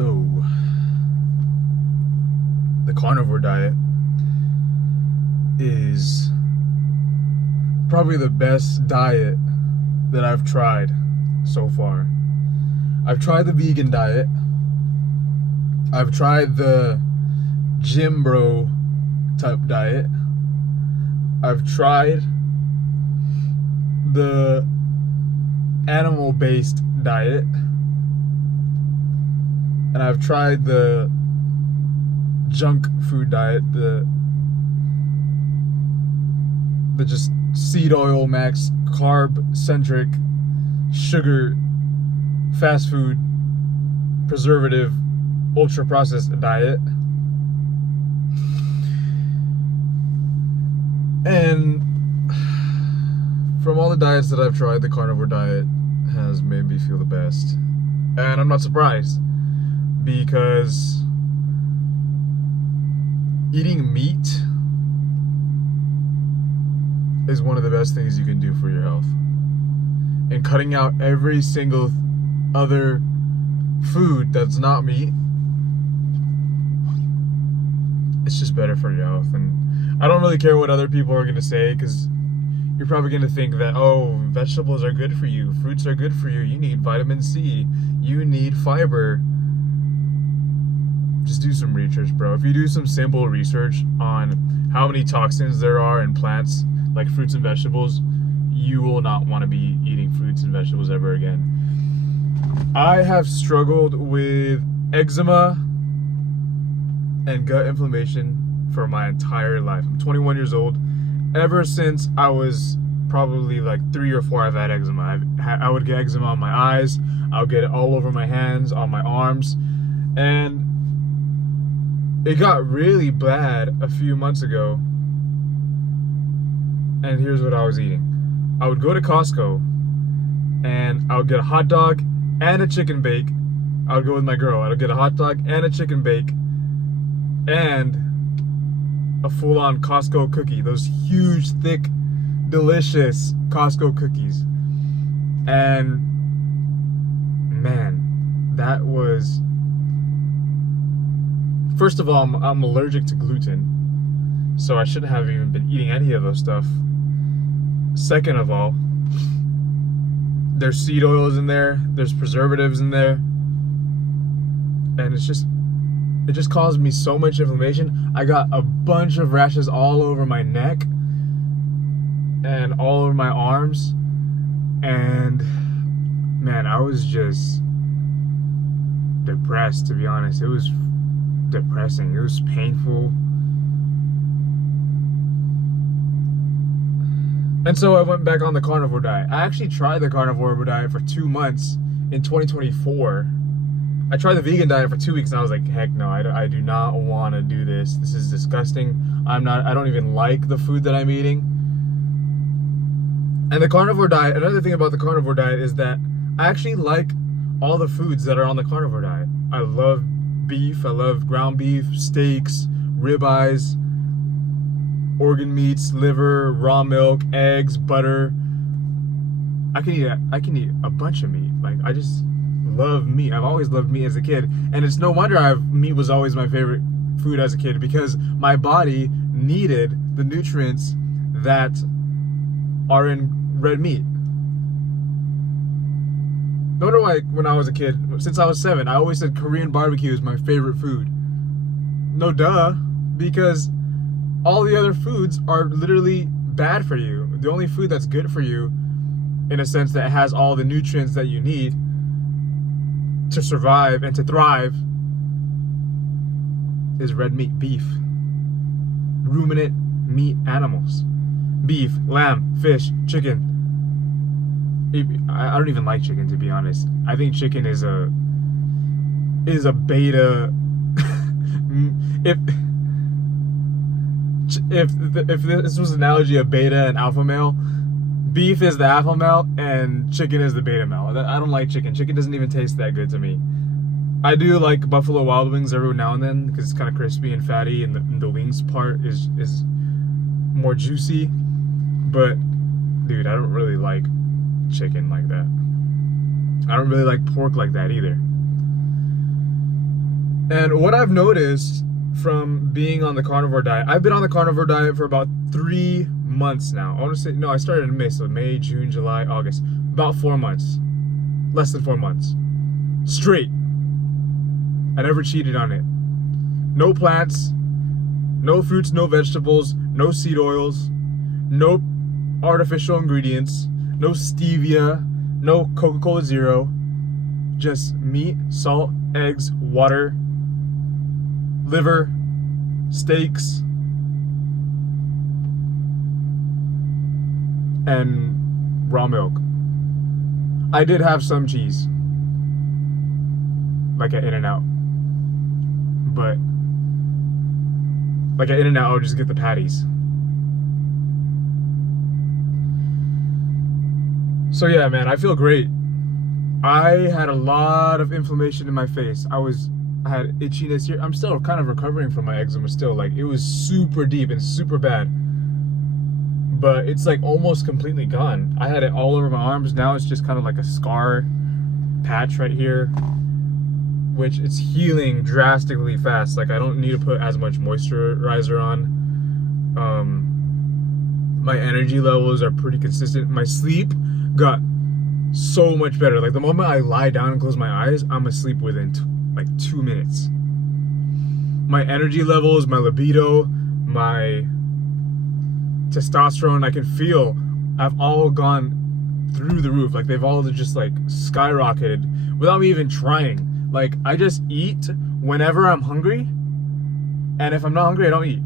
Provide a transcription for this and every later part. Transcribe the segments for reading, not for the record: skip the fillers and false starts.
So, the carnivore diet is probably the best diet that I've tried so far. I've tried the vegan diet. I've tried the gym bro type diet. I've tried the animal-based diet. And I've tried the junk food diet, the just seed oil max carb centric sugar fast food preservative ultra processed diet. And from all the diets that I've tried, the carnivore diet has made me feel the best. And I'm not surprised, because eating meat is one of the best things you can do for your health. And cutting out every single other food that's not meat, it's just better for your health. And I don't really care what other people are going to say, because you're probably going to think that, oh, vegetables are good for you, fruits are good for you, you need vitamin C, you need fiber. Just do some research, bro. If you do some simple research on how many toxins there are in plants, like fruits and vegetables, you will not want to be eating fruits and vegetables ever again. I have struggled with eczema and gut inflammation for my entire life. I'm 21 years old. Ever since I was probably like 3 or 4, I've had eczema. I would get eczema on my eyes. I would get it all over my hands, on my arms. And it got really bad a few months ago. And here's what I was eating. I would go to Costco and I would get a hot dog and a chicken bake. I would go with my girl. I would get a hot dog and a chicken bake and a full-on Costco cookie. Those huge, thick, delicious Costco cookies. And man, that was... First of all, I'm allergic to gluten, so I shouldn't have even been eating any of those stuff. Second of all, there's seed oils in there, there's preservatives in there, and it just caused me so much inflammation. I got a bunch of rashes all over my neck and all over my arms, and man, I was just depressed, to be honest. It was depressing. It was painful. And so I went back on the carnivore diet. I actually tried the carnivore diet for 2 months in 2024. I tried the vegan diet for 2 weeks and I was like, heck no, I do not want to do this. This is disgusting. I don't even like the food that I'm eating. And the carnivore diet, another thing about the carnivore diet is that I actually like all the foods that are on the carnivore diet. I love beef, I love ground beef, steaks, ribeyes, organ meats, liver, raw milk, eggs, butter. I can eat a bunch of meat. Like, I just love meat. I've always loved meat as a kid, and it's no wonder meat was always my favorite food as a kid, because my body needed the nutrients that are in red meat. No wonder why when I was a kid, since I was 7, I always said Korean barbecue is my favorite food. No duh, because all the other foods are literally bad for you. The only food that's good for you, in a sense that has all the nutrients that you need to survive and to thrive, is red meat, beef. Ruminant meat animals. Beef, lamb, fish, chicken. I don't even like chicken, to be honest. I think chicken is a beta. if this was an analogy of beta and alpha male, beef is the alpha male and chicken is the beta male. I don't like chicken. Chicken doesn't even taste that good to me. I do like Buffalo Wild Wings every now and then because it's kind of crispy and fatty, and the wings part is more juicy. But dude, I don't really like chicken like that. I don't really like pork like that either. And what I've noticed from being on the carnivore diet, I've been on the carnivore diet for about 3 months now. I want to say, no, I started in May, so May, June, July, August. About 4 months. Less than 4 months. Straight. I never cheated on it. No plants, no fruits, no vegetables, no seed oils, no artificial ingredients, no stevia, no Coca-Cola Zero. Just meat, salt, eggs, water, liver, steaks, and raw milk. I did have some cheese, like at In-N-Out, but like at In-N-Out, I'll just get the patties. So yeah, man, I feel great. I had a lot of inflammation in my face. I had itchiness here. I'm still kind of recovering from my eczema still. Like, it was super deep and super bad. But it's like almost completely gone. I had it all over my arms. Now it's just kind of like a scar patch right here, which it's healing drastically fast. Like, I don't need to put as much moisturizer on. My energy levels are pretty consistent. My sleep got so much better. Like, the moment I lie down and close my eyes, I'm asleep within like 2 minutes. My energy levels, my libido, my testosterone, I can feel, I've all gone through the roof. Like, they've all just like skyrocketed without me even trying. Like, I just eat whenever I'm hungry, and if I'm not hungry, I don't eat.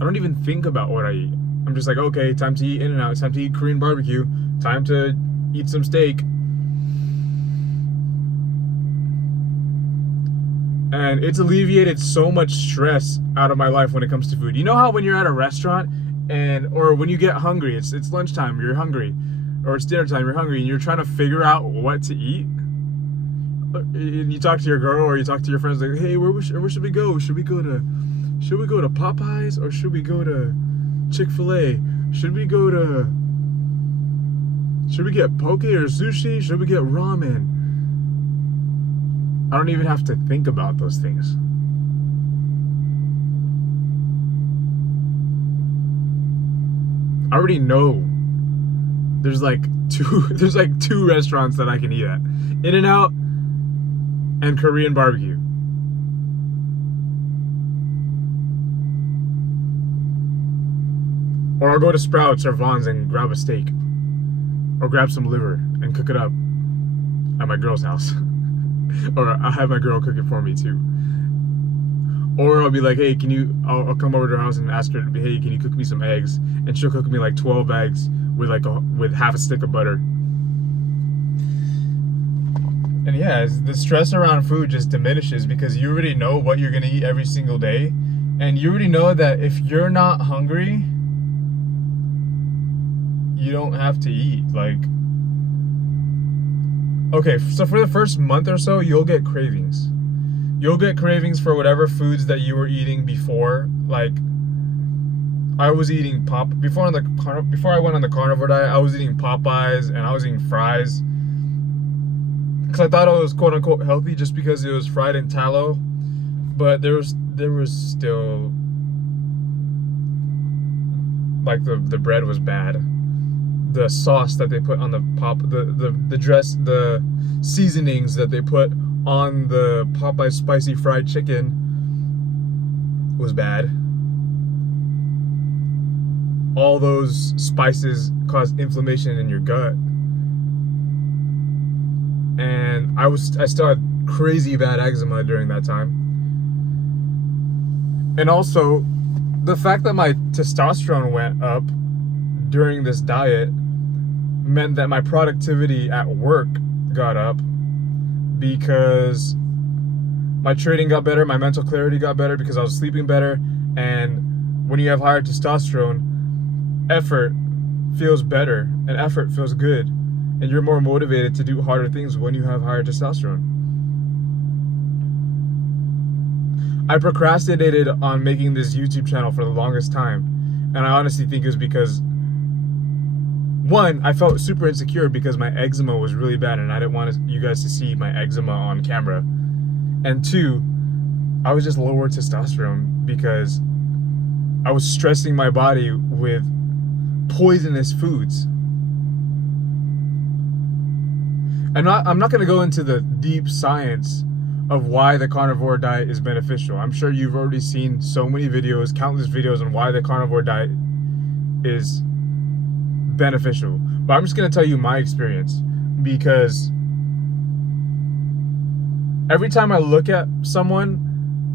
I don't even think about what I eat. I'm just like, okay, time to eat In-N-Out, time to eat Korean barbecue, time to eat some steak. And it's alleviated so much stress out of my life when it comes to food. You know how when you're at a restaurant or when you get hungry, it's lunchtime, you're hungry, or it's dinner time, you're hungry, and you're trying to figure out what to eat? And you talk to your girl or you talk to your friends like, hey, where should we go? Should we go to Popeyes, or should we go to Chick-fil-A? Should we get poke or sushi? Should we get ramen? I don't even have to think about those things. I already know there's like two restaurants that I can eat at. In-N-Out and Korean barbecue. Or I'll go to Sprouts or Vaughn's and grab a steak. Or grab some liver and cook it up at my girl's house. Or I'll have my girl cook it for me too. Or I'll be like, hey, I'll come over to her house and ask her, hey, can you cook me some eggs? And she'll cook me like 12 eggs with half a stick of butter. And yeah, the stress around food just diminishes because you already know what you're gonna eat every single day. And you already know that if you're not hungry, you don't have to eat. Like, okay, so for the first month or so, you'll get cravings. You'll get cravings for whatever foods that you were eating before. Like, I was eating before I went on the carnivore diet, I was eating Popeyes and I was eating fries. Because I thought it was quote unquote healthy just because it was fried in tallow. But there was still, like, the bread was bad. The sauce that they put on the seasonings that they put on the Popeye spicy fried chicken was bad. All those spices cause inflammation in your gut. And I still had crazy bad eczema during that time. And also, the fact that my testosterone went up during this diet meant that my productivity at work got up because my trading got better, my mental clarity got better because I was sleeping better. And when you have higher testosterone, effort feels better and effort feels good, and you're more motivated to do harder things when you have higher testosterone. I procrastinated on making this YouTube channel for the longest time, and I honestly think it was because, one, I felt super insecure because my eczema was really bad and I didn't want you guys to see my eczema on camera. And two, I was just lower testosterone because I was stressing my body with poisonous foods. I'm not going to go into the deep science of why the carnivore diet is beneficial. I'm sure you've already seen so many videos, countless videos on why the carnivore diet is beneficial. But I'm just going to tell you my experience, because every time I look at someone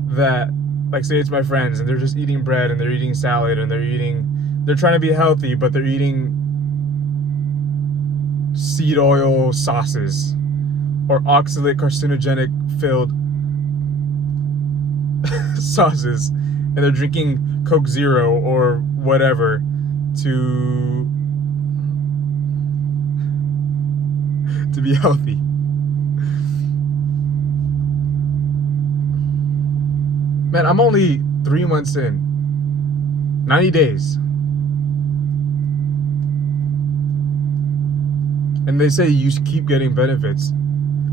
that, like, say it's my friends and they're just eating bread and they're eating salad and they're trying to be healthy, but they're eating seed oil sauces or oxalate carcinogenic filled sauces, and they're drinking Coke Zero or whatever to be healthy. Man, I'm only 3 months in. 90 days. And they say you keep getting benefits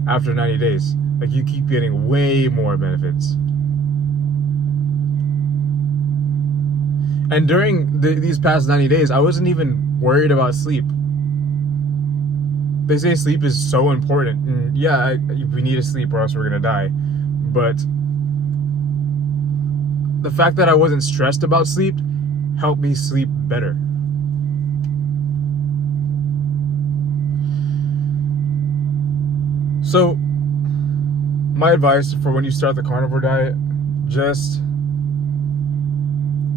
after 90 days. Like, you keep getting way more benefits. And during these past 90 days, I wasn't even worried about sleep. They say sleep is so important. And yeah, we need to sleep or else we're going to die. But the fact that I wasn't stressed about sleep helped me sleep better. So, my advice for when you start the carnivore diet, just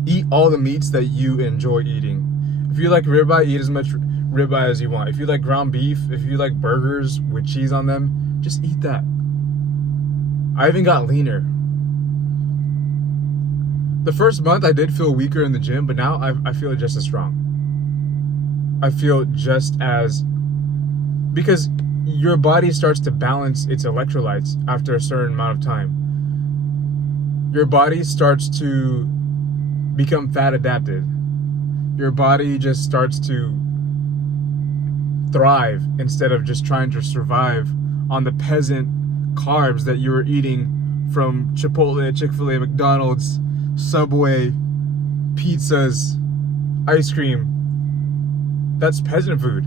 eat all the meats that you enjoy eating. If you like ribeye, eat as much ribeye as you want. If you like ground beef, if you like burgers with cheese on them, just eat that. I even got leaner. The first month I did feel weaker in the gym, but now I feel just as strong. I feel just as, because your body starts to balance its electrolytes after a certain amount of time. Your body starts to become fat adapted. Your body just starts to thrive instead of just trying to survive on the peasant carbs that you were eating from Chipotle, Chick-fil-A, McDonald's, Subway, pizzas, ice cream. That's peasant food.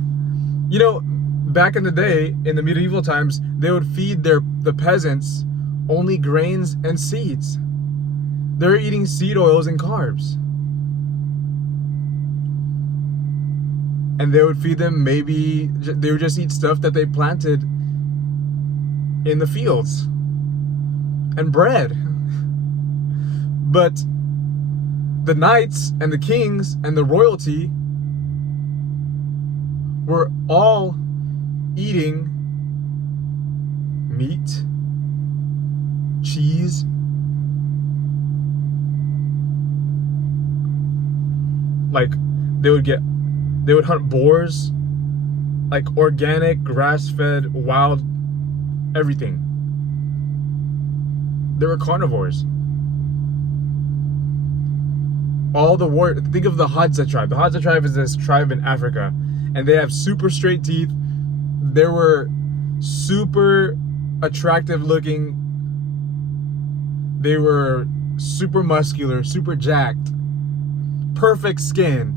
You know, back in the day, in the medieval times, they would feed the peasants only grains and seeds. They're eating seed oils and carbs. And they would feed them, maybe they would just eat stuff that they planted in the fields. And bread. But the knights and the kings and the royalty were all eating meat, cheese, like they would hunt boars, like organic, grass-fed, wild, everything. They were carnivores. All the warriors, think of the Hadza tribe. The Hadza tribe is this tribe in Africa, and they have super straight teeth. They were super attractive looking. They were super muscular, super jacked, perfect skin.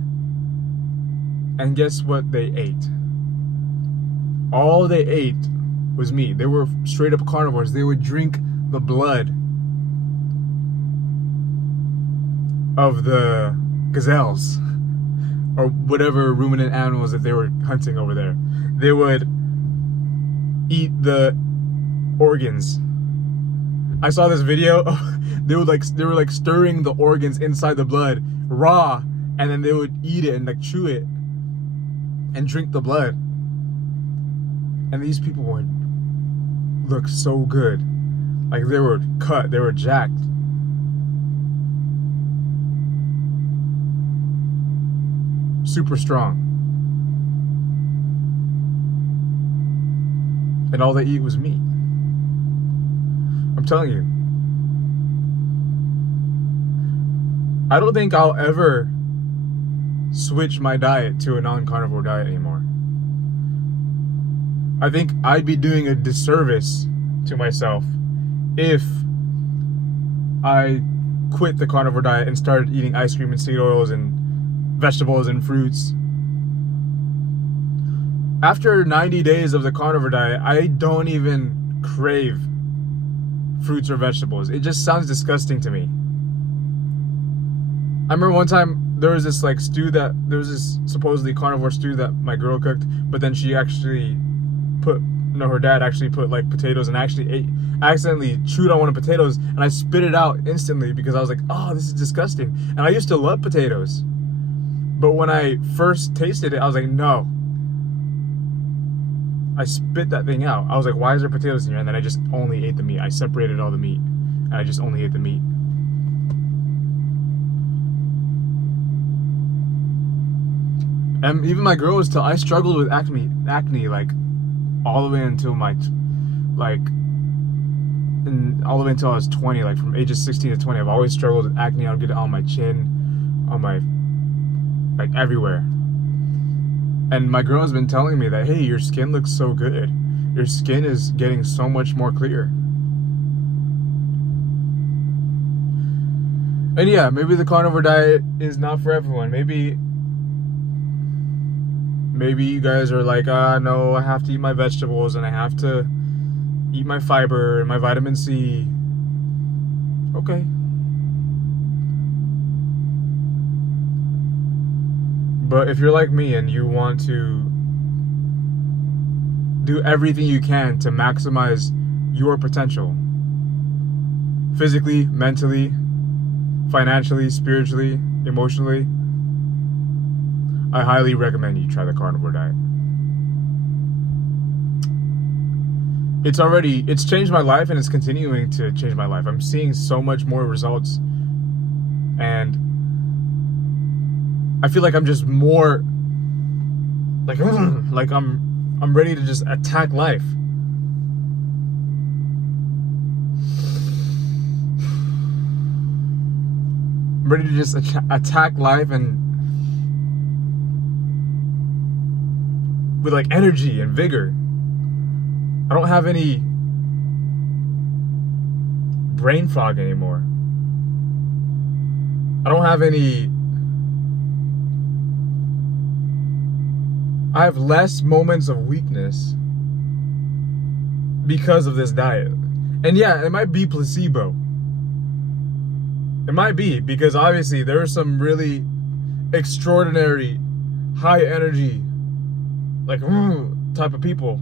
And guess what they ate? All they ate was meat. They were straight up carnivores. They would drink the blood of the gazelles or whatever ruminant animals that they were hunting over there. They would eat the organs. I saw this video. They were like stirring the organs inside the blood raw, and then they would eat it and like chew it and drink the blood. And these people would look so good. Like they were cut, they were jacked. Super strong. And all they eat was meat. I'm telling you. I don't think I'll ever switch my diet to a non-carnivore diet anymore. I think I'd be doing a disservice to myself if I quit the carnivore diet and started eating ice cream and seed oils and vegetables and fruits. After 90 days of the carnivore diet, I don't even crave fruits or vegetables. It just sounds disgusting to me. I remember one time there was this supposedly carnivore stew that my girl cooked, but then she actually her dad actually put like potatoes, and I accidentally chewed on one of the potatoes and I spit it out instantly because I was like, oh, this is disgusting. And I used to love potatoes. But when I first tasted it, I was like, no. I spit that thing out. I was like, why is there potatoes in here? And then I just only ate the meat. I separated all the meat and I just only ate the meat. And even my girl I struggled with acne like all the way until all the way until I was 20, like from ages 16 to 20. I've always struggled with acne. I'll get it on my chin, on my, like everywhere. And my girl has been telling me that, hey, your skin looks so good. Your skin is getting so much more clear. And yeah, maybe the carnivore diet is not for everyone. Maybe you guys are like, no, I have to eat my vegetables and I have to eat my fiber and my vitamin C. Okay. But if you're like me and you want to do everything you can to maximize your potential, physically, mentally, financially, spiritually, emotionally, I highly recommend you try the carnivore diet. It's changed my life and it's continuing to change my life. I'm seeing so much more results, and I feel like I'm just more like I'm ready to just attack life. I'm ready to just attack life and with like energy and vigor. I don't have any brain fog anymore. I have less moments of weakness because of this diet. And yeah, it might be placebo. It might be, because obviously there are some really extraordinary, high energy, like type of people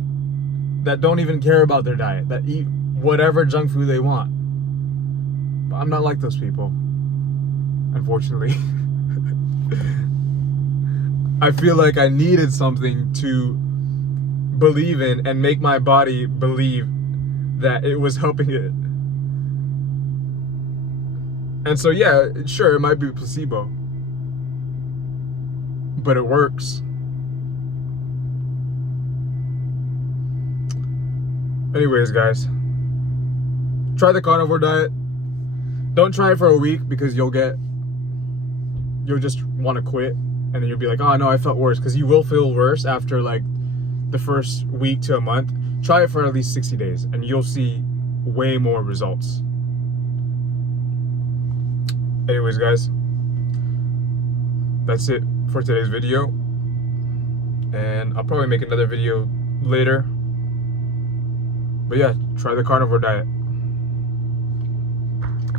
that don't even care about their diet, that eat whatever junk food they want. But I'm not like those people, unfortunately. I feel like I needed something to believe in and make my body believe that it was helping it. And so yeah, sure, it might be placebo, but it works. Anyways, guys, try the carnivore diet. Don't try it for a week because you'll just want to quit, and then you'll be like, oh no, I felt worse, because you will feel worse after like the first week to a month. Try it for at least 60 days and you'll see way more results. Anyways, guys, that's it for today's video, and I'll probably make another video later. But yeah, try the carnivore diet.